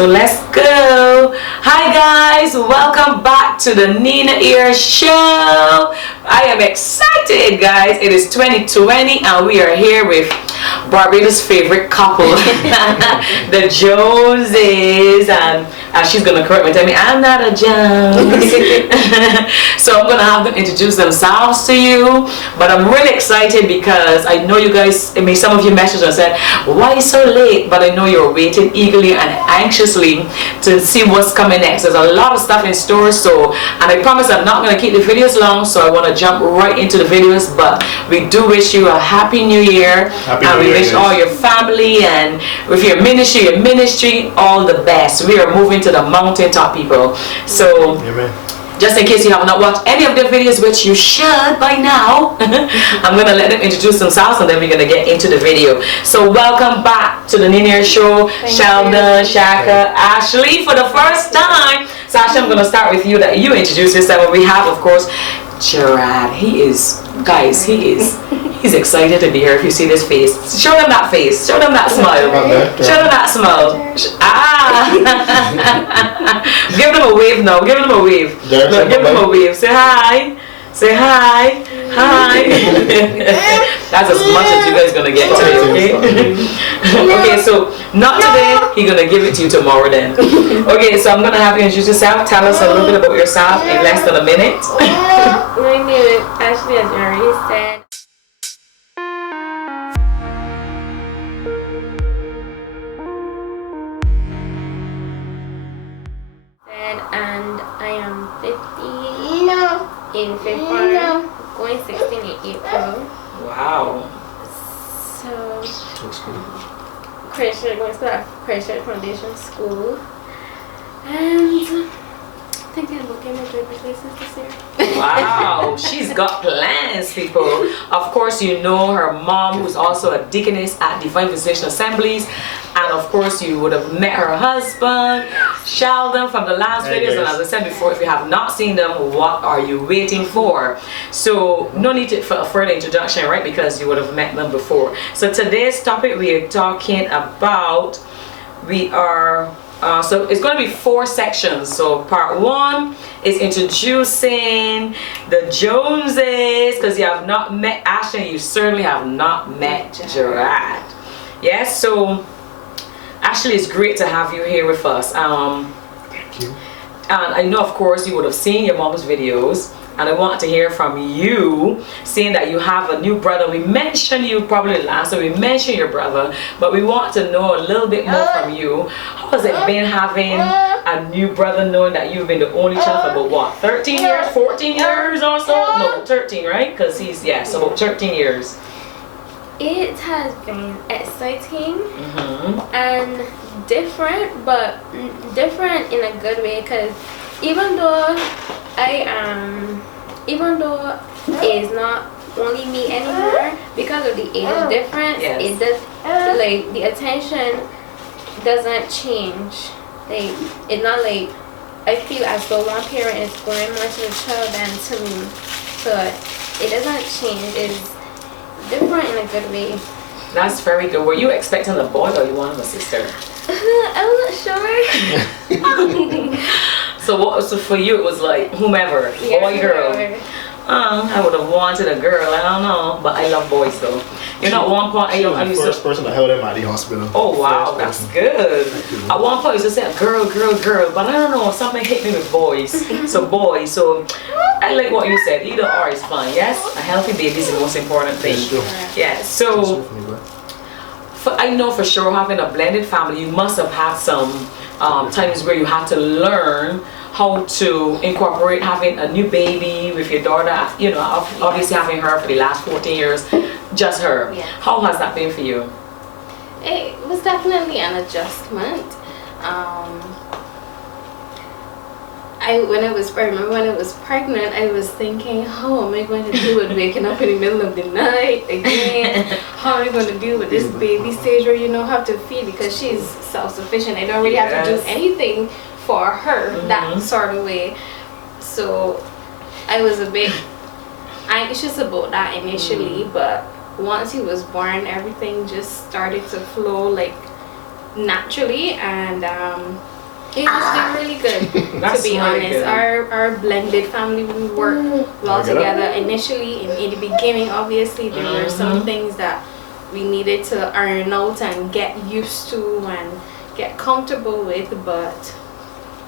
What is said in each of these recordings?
So let's go. Hi guys, welcome back to the Nina Ear Show. I am excited, guys. It is 2020 and we are here with Barbados' favorite couple, the Joneses, and she's gonna correct me, tell me I'm not a Jones. So I'm gonna have them introduce themselves to you. But I'm really excited because I know you guys, I mean, some of you messaged and said, why so late? But I know you're waiting eagerly and anxiously to see what's coming next. There's a lot of stuff in store, so, and I promise I'm not gonna keep the videos long, so I want to jump right into the videos. But we do wish you a happy new year. And we wish all your family and with your ministry, all the best. We are moving to the mountaintop, people. So amen. Just in case you have not watched any of their videos, which you should by now, I'm going to let them introduce themselves and then we're going to get into the video. So welcome back to the Nina Show, Sheldon, Shaka, Ashley for the first time. Sasha, I'm going to start with you, that you introduce yourself. We have, of course, Gerard. He is, guys, he's excited to be here. If you see this face, show them that face, show them that smile, show them that smile. Give them a wave now, give them a wave. No, give them a wave. Say hi, say hi, hi. That's as much as you guys gonna get today, okay? Okay, so not today, he's gonna give it to you tomorrow then. Okay, so I'm gonna have you introduce yourself. Tell us a little bit about yourself in less than a minute. My name is Ashley, as you already said. And I am 50 in February, going 16 in April. Wow. So, Christian, going to that Christian Foundation School. And I think I'm looking at driver's license this year. Wow, she's got plans, people. Of course, you know her mom, who's also a deaconess at Divine Visitation Assemblies. And of course, you would have met her husband, Sheldon, from the last videos. And as I said before, if you have not seen them, what are you waiting for? So no need for a further introduction, right? Because you would have met them before. So today's topic we are talking about, so it's going to be 4 sections. So part 1 is introducing the Joneses, because you have not met Ashley, you certainly have not met Gerard. Yes, so Ashley, it's great to have you here with us. Thank you. And I know, of course, you would have seen your mom's videos, and I want to hear from you, seeing that you have a new brother. We mentioned you probably last time, we mentioned your brother, but we want to know a little bit more from you. How has it been having a new brother, knowing that you've been the only child for about what, 13 years, 14 years or so? No, 13, right? Because he's, yeah, so about 13 years. It has been exciting and different, but different in a good way, because even though it's not only me anymore, because of the age difference, it does, like, the attention doesn't change. Like, it's not like I feel as though one parent is going more to the child than to me, so it doesn't change. It's different in a good way. That's very good. Were you expecting a boy or you wanted a sister? I wasn't sure. So what was for you? It was like whomever, boy, girl. I would have wanted a girl. I don't know, but I love boys though. You know, at one point, I was the first person to held him at the hospital. Oh wow, that's good. At one point, I used to say girl, but I don't know, something hit me with boys. So boys. So I like what you said. Either or is fine. Yes, a healthy baby is the most important thing. Yeah. So I know for sure, having a blended family, you must have had some times where you had to learn how to incorporate having a new baby with your daughter, you know, obviously having her for the last 14 years, just her. Yeah. How has that been for you? It was definitely an adjustment. When I was pregnant, I was thinking, how am I going to do with waking up in the middle of the night again? How am I going to deal with this baby stage where you know have to feed, because she's self-sufficient. I don't really have to do anything for her that sort of way. So I was a bit anxious about that initially, but once he was born, everything just started to flow like naturally, and it has been really good. That's To be really honest, good. our blended family, we work well together. Initially, in the beginning, obviously there were some things that we needed to iron out and get used to and get comfortable with, but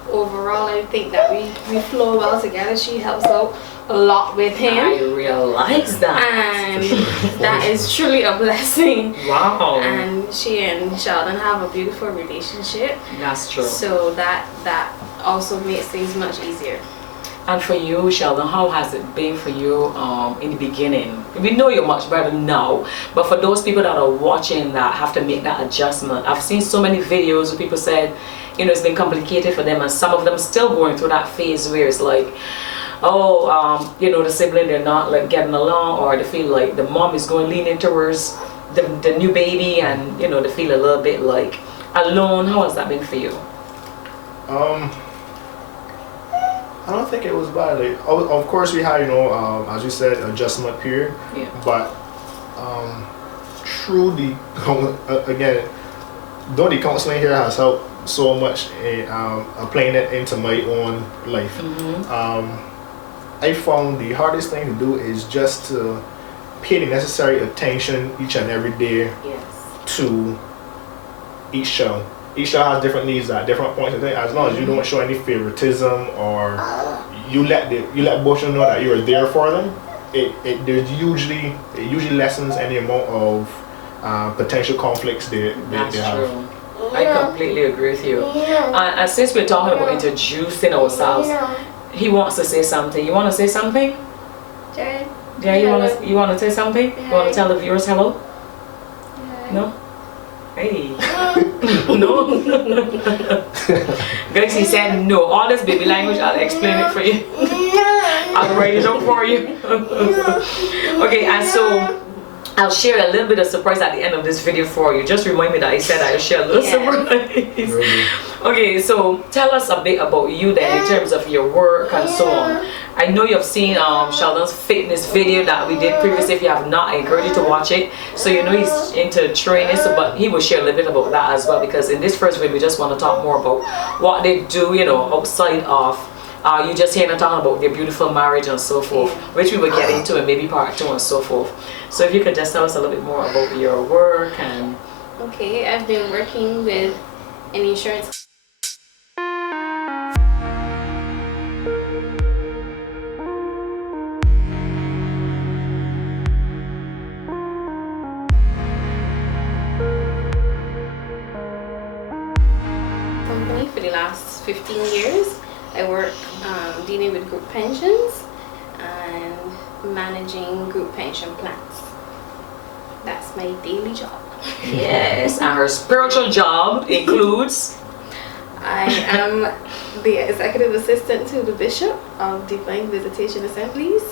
overall I think that we flow well together. She helps out a lot with him, I realize that. and that is truly a blessing. Wow. And she and Sheldon have a beautiful relationship, That's true. so that also makes things much easier. And for you, Sheldon, how has it been for you in the beginning? We know you're much better now, but for those people that are watching that have to make that adjustment, I've seen so many videos where people said, you know, it's been complicated for them, and some of them still going through that phase where it's like, oh, you know, the sibling, they're not like getting along, or they feel like the mom is going leaning towards the new baby, and you know, they feel a little bit like alone. How has that been for you? I don't think it was bad. Like, of course, we had, you know, as you said, adjustment period. Yeah. But through the again, though the counseling here has helped so much in applying it into my own life. I found the hardest thing to do is just to pay the necessary attention each and every day Yes. to each child. Each child has different needs at different points in time. As long as you don't show any favoritism, or you let both of them know that you are there for them, it usually lessens any amount of potential conflicts they That's have. true. I completely agree with you. And since we're talking about introducing ourselves, he wants to say something. You want to say something? Jared? Yeah, you want to say something? You want to tell the viewers hello? No? Hey. No? Guys, he said no. All this baby language, I'll explain it for you. I'll write it out for you. Okay, and so I'll share a little bit of surprise at the end of this video for you. Just remind me that I said I'll share a little surprise. Okay, so tell us a bit about you then in terms of your work and so on. I know you've seen Sheldon's fitness video that we did previously. If you have not, I encourage you to watch it. So you know he's into training, so, but he will share a little bit about that as well, because in this first video we just want to talk more about what they do, you know, outside of you just hearing them talking about their beautiful marriage and so forth, which we will get into in maybe part 2 and so forth. So if you could just tell us a little bit more about your work. And Okay, I've been working with an insurance. Company for the last 15 years. I work dealing with group pensions and managing group pension plans. That's my daily job. yes, and her spiritual job includes I am the executive assistant to the bishop of Divine Visitation Assemblies.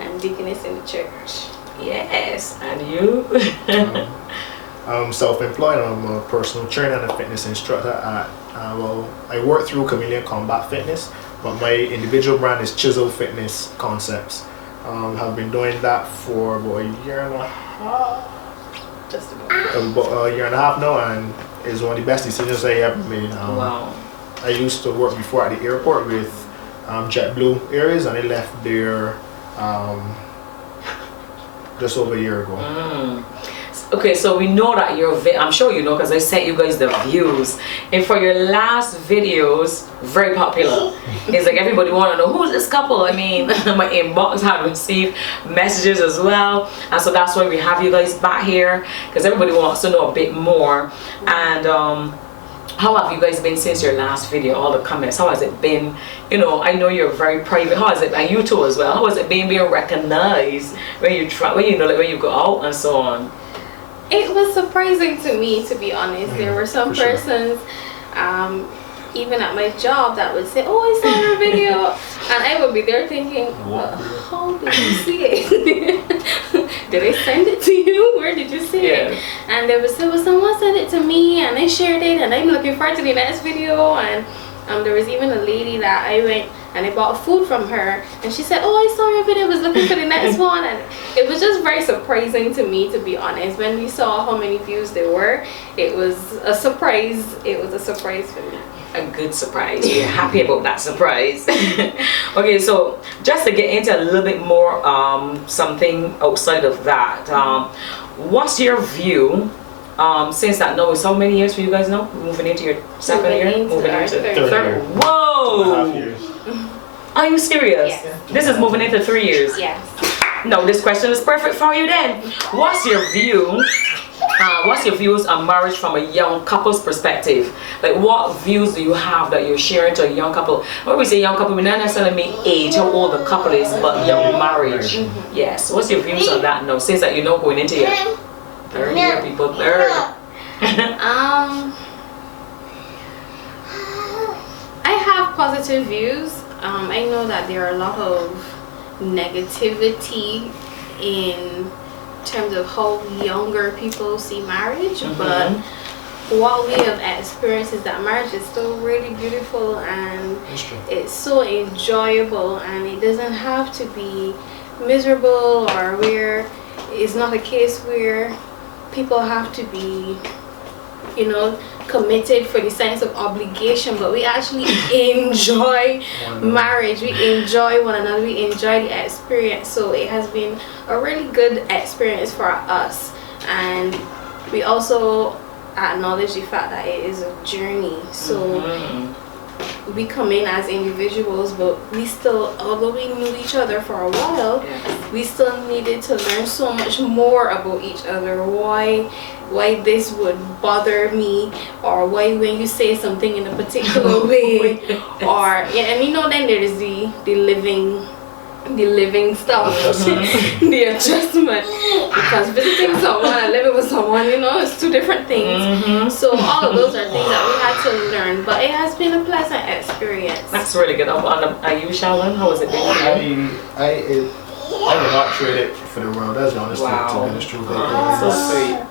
I'm deaconess in the church. yes, and you. I'm self-employed. I'm a personal trainer and a fitness instructor at I work through Chameleon Combat Fitness, but my individual brand is Chisel Fitness Concepts. Have been doing that for about a year and a half. Just about. About a year and a half now, and it's one of the best decisions I ever made. Wow. I used to work before at the airport with JetBlue Airways, and I left there just over a year ago. Okay, so we know that I'm sure you know because I sent you guys the views, and for your last videos, very popular. It's like everybody want to know who's this couple. I mean, my inbox had received messages as well, and so that's why we have you guys back here, because everybody wants to know a bit more. And how have you guys been since your last video? All the comments, how has it been? You know, I know you're very private. How has it, and you too as well, how has it been being recognized when you try, when you know, like when you go out and so on? It was surprising to me, to be honest. There were some persons, even at my job, that would say, "Oh, I saw your video," and I would be there thinking, well, "How did you see it? Did I send it to you? Where did you see it?" And there was someone sent it to me, and I shared it, and I'm looking forward to the next video. And there was even a lady that I went and I bought food from her, and she said, oh, I saw your video, I was looking for the next one. And it was just very surprising to me, to be honest. When we saw how many views there were, it was a surprise. It was a surprise for me. A good surprise. We're happy about that surprise. Okay, so just to get into a little bit more something outside of that, what's your view since that now is how many years for you guys now? Moving into your second year? Moving into third. Whoa! 2.5 years. Are you serious? Yes. This is moving into 3 years. Yes. No, this question is perfect for you then. What's your view? What's your views on marriage from a young couple's perspective? Like, what views do you have that you're sharing to a young couple? When we say young couple, we not necessarily mean age, how old the couple is, but young marriage. Yes. What's your views on that now? Since that you know going into your third year, people, third. I have positive views. I know that there are a lot of negativity in terms of how younger people see marriage, but what we have experienced is that marriage is still really beautiful, and it's so enjoyable, and it doesn't have to be miserable, or where it's not a case where people have to be, you know, committed for the sense of obligation, but we actually enjoy marriage, we enjoy one another, we enjoy the experience. So it has been a really good experience for us, and we also acknowledge the fact that it is a journey. So we come in as individuals, but we still, although we knew each other for a while, we still needed to learn so much more about each other. Why this would bother me, or why when you say something in a particular way, or and you know, then there is the living stuff, the adjustment, because visiting someone and living with someone, you know, it's two different things. So all of those are things that we had to learn, but it has been a pleasant experience. That's really good. Are you, Sharon? How was it been? I would not trade it for the world. That's the honest thing, to be honest, truth. So sweet.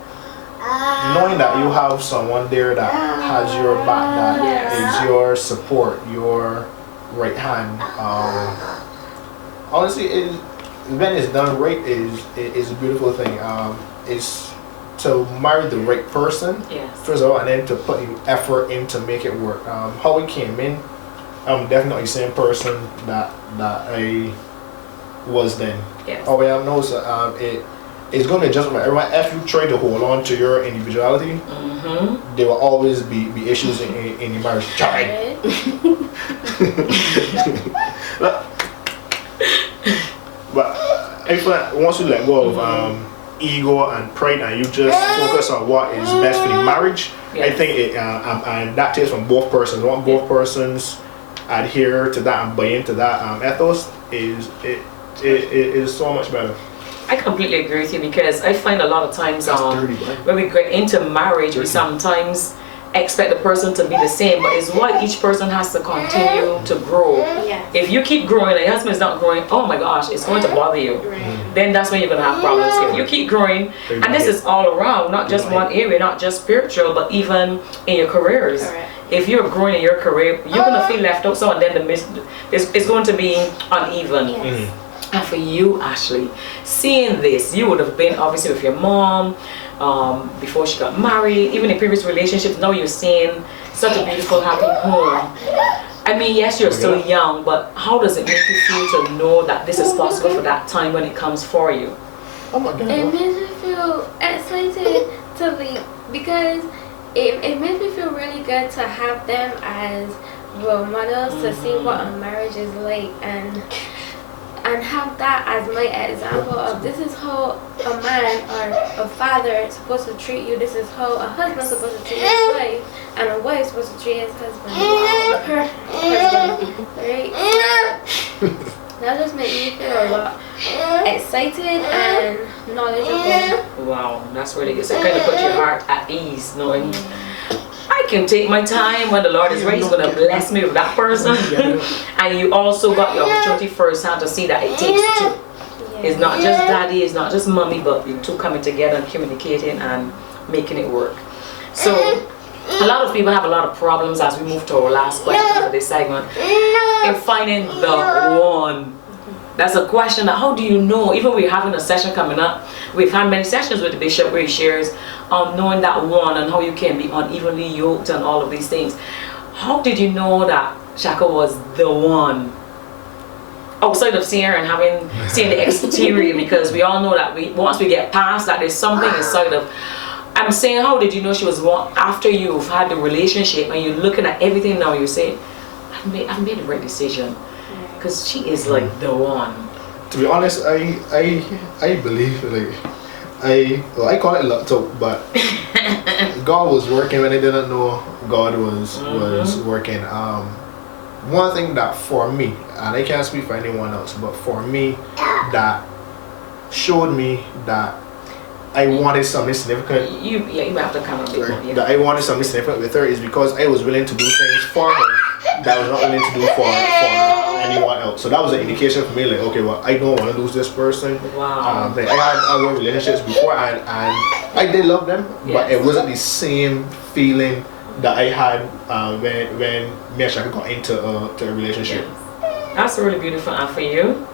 Knowing that you have someone there that has your back, that is your support, your right hand. Honestly, when it's done right, is a beautiful thing. It's to marry the right person, first of all, and then to put the effort in to make it work. How we came in, I'm definitely the same person that I was then. Oh well, no, it's going to be just for everyone. If you try to hold on to your individuality, there will always be issues in your marriage. But if once you let go of ego and pride, and you just focus on what is best for the marriage, I think and that takes from both persons. Once both persons adhere to that and buy into that ethos, it is so much better. I completely agree with you, because I find a lot of times when we get into marriage, we sometimes expect the person to be the same, but it's why each person has to continue to grow. If you keep growing and your husband is not growing, oh my gosh, it's going to bother you. Then that's when you're going to have problems. If you keep growing, and this is all around, not just one area, not just spiritual, but even in your careers. If you're growing in your career, you're going to feel left out, so and then it's going to be uneven. And for you, Ashley, seeing this, you would have been obviously with your mom before she got married, even in previous relationships. Now you're seeing such a beautiful, happy home. I mean, yes, you're still young, but how does it make you feel to know that this is possible for that time when it comes for you? Oh my God. It makes me feel excited to be, because it makes me feel really good to have them as role models, to see what a marriage is like, and have that as my example of this is how a man or a father is supposed to treat you, this is how a husband is supposed to treat his wife, and a wife is supposed to treat his husband, her husband, right? That just makes me feel a lot excited and knowledgeable. Wow, that's really good. So it kind of puts your heart at ease, knowing I can take my time. When the Lord is ready, He's going to bless me with that person. And you also got the opportunity firsthand to see that it takes two. It's not just daddy, it's not just mommy, but you two coming together and communicating and making it work. So A lot of people have a lot of problems as we move to our last question for this segment in finding the one. That's a question that how do you know? Even we're having a session coming up. We've had many sessions with the bishop where he shares on knowing that one and how you can be unevenly yoked and all of these things. How did you know that Shaka was the one? Outside of seeing her and seeing the exterior, because we all know that once we get past that, there's something inside of. I'm saying, how did you know she was one after you've had the relationship and you're looking at everything now? You say, I've made the right decision, because she is like the one. To be honest, I believe like I call it luck too, but God was working when I didn't know God was working. One thing that for me, and I can't speak for anyone else, but for me, that showed me that I wanted something significant. You have to come up with one. Yeah. That I wanted something significant with her is because I was willing to do things for her that I was not willing to do for anyone else. So that was an indication for me, like, okay, well, I don't want to lose this person. Wow. Like I had other relationships before, and I did love them, but it wasn't the same feeling that I had when me and Shaka got into a relationship. Yes. That's really beautiful. And for you?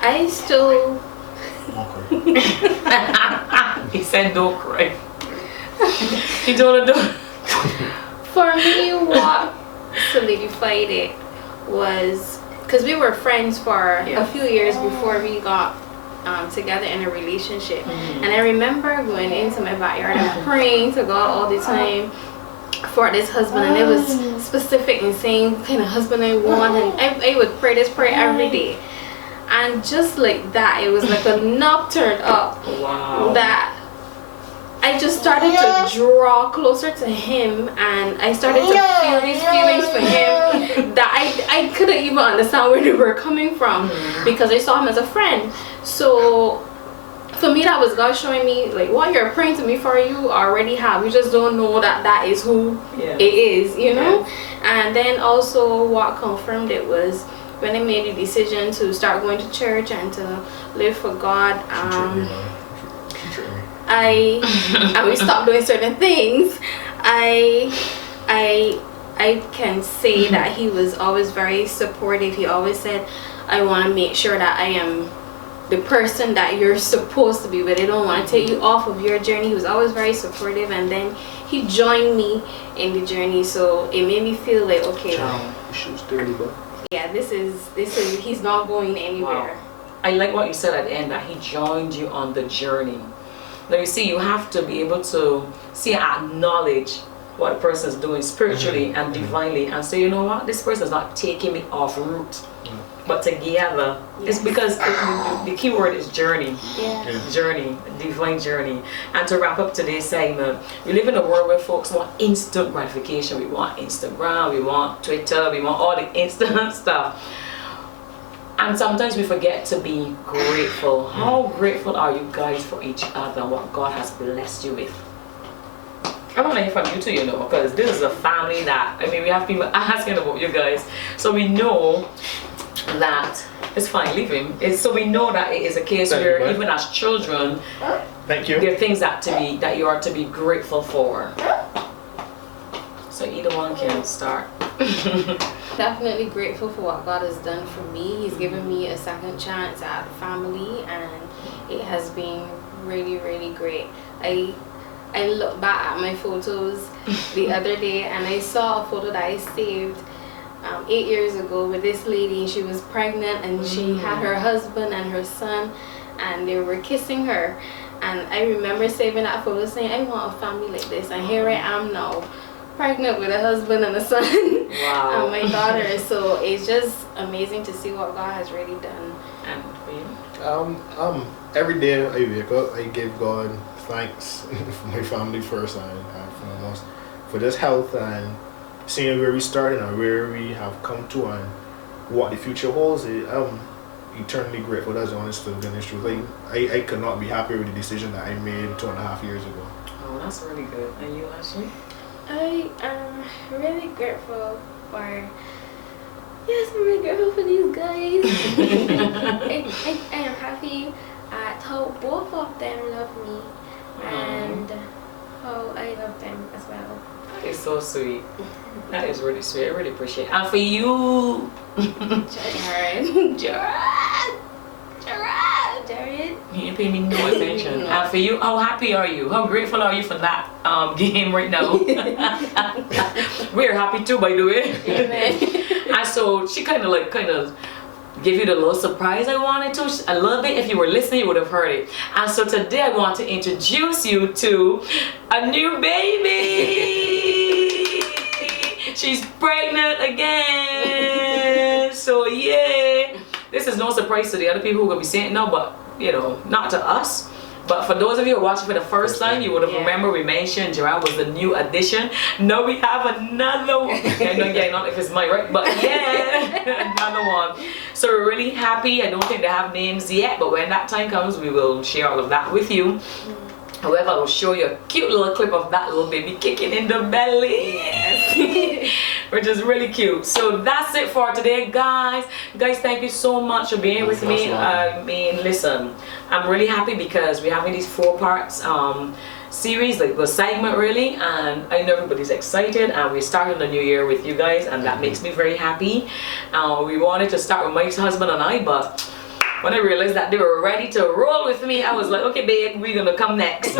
I still. He said don't cry. He told her don't. For me, what solidified it was because we were friends for a few years before we got together in a relationship. And I remember going into my backyard and praying to God all the time for this husband, and it was specific in saying what kind of husband I want, and I would pray this prayer every day. And just like that, it was like a knob turned up. Wow. That I just started to draw closer to him, and I started to feel these feelings for him that I couldn't even understand where they were coming from, because I saw him as a friend. So for me, that was God showing me, like, what you're praying to me for, you already have. You just don't know that is who it is, you know? And then also what confirmed it was when I made the decision to start going to church and to live for God. And we stopped doing certain things. I can say that he was always very supportive. He always said, I want to make sure that I am the person that you're supposed to be with. I don't want to take you off of your journey. He was always very supportive, and then he joined me in the journey, so it made me feel like, okay, yeah, this is he's not going anywhere. Wow. I like what you said at the end, that he joined you on the journey. Now you see, you have to be able to see and acknowledge what a person is doing spiritually and divinely, and say, you know what, this person is not taking me off route, but together. It's because the key word is journey. Journey, divine journey. And to wrap up today's segment, we live in a world where folks want instant gratification. We want Instagram, we want Twitter, we want all the instant stuff. And sometimes we forget to be grateful. How grateful are you guys for each other and what God has blessed you with? I want to hear from you too, you know, because this is a family that, I mean, we have people asking about you guys. So we know that, it's fine, leave him. So we know that it is a case where even as children, there are things that you are to be grateful for. So either one can start. Definitely grateful for what God has done for me. He's given me a second chance at family, and it has been really, really great. I looked back at my photos the other day, and I saw a photo that I saved 8 years ago with this lady. She was pregnant, and she had her husband and her son, and they were kissing her. And I remember saving that photo saying, I want a family like this. And here I am now, pregnant with a husband and a son. Wow. And my daughter. So it's just amazing to see what God has really done. And for you? Every day I wake up, I give God thanks for my family first and foremost, for this health and seeing where we started and where we have come to and what the future holds. I'm eternally grateful. That's the honest to goodness truth. Like, I could not be happier with the decision that I made 2.5 years ago. Oh, that's really good. And you, Ashley? I am really grateful for. Yes, I'm really grateful for these guys. I am happy at how both of them love me, and how I love them as well. That is so sweet. That is really sweet. I really appreciate it. And for you, Jared. you didn't pay me no attention. And for you, how happy are you? How grateful are you for that game right now? We're happy too, by the way. Amen. And so she kind of give you the little surprise I wanted to. A little bit, if you were listening, you would have heard it. And so today I want to introduce you to a new baby. She's pregnant again. So yeah, this is no surprise to the other people who will be saying it now, but you know, not to us. But for those of you who are watching for the first time, you would have remembered we mentioned Gerard was the new addition. Now we have another one. Not if it's mine, right? But yeah, another one. So we're really happy. I don't think they have names yet, but when that time comes, we will share all of that with you. However, I will show you a cute little clip of that little baby kicking in the belly. Yes. Which is really cute. So that's it for today, guys. Guys, thank you so much for being with me. I mean, listen, I'm really happy because we're having these 4 parts series, like the segment really, and I know everybody's excited, and we're starting the new year with you guys, and that makes me very happy. We wanted to start with Mike's husband and I, but when I realized that they were ready to roll with me, I was like, okay babe, we're gonna come next.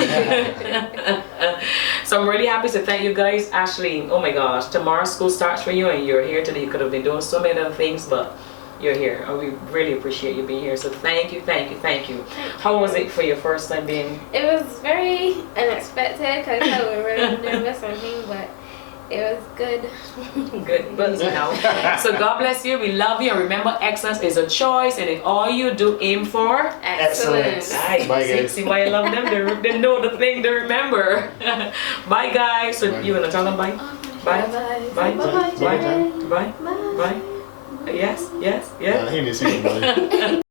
So I'm really happy to thank you guys. Ashley, oh my gosh, tomorrow school starts for you and you're here today. You could have been doing so many other things, but you're here and we really appreciate you being here. So thank you. How was it for your first time being? It was very unexpected because I was really nervous and things, but it was good. Good buzz now. So God bless you. We love you. And remember, excellence is a choice. And in all you do, aim for Excellence. Nice. Bye, guys. See why I love them? They know the thing to remember. Bye, guys. So you want to tell them bye? Bye. Bye. Bye. Bye. Bye. Bye. Yes. He needs to see somebody.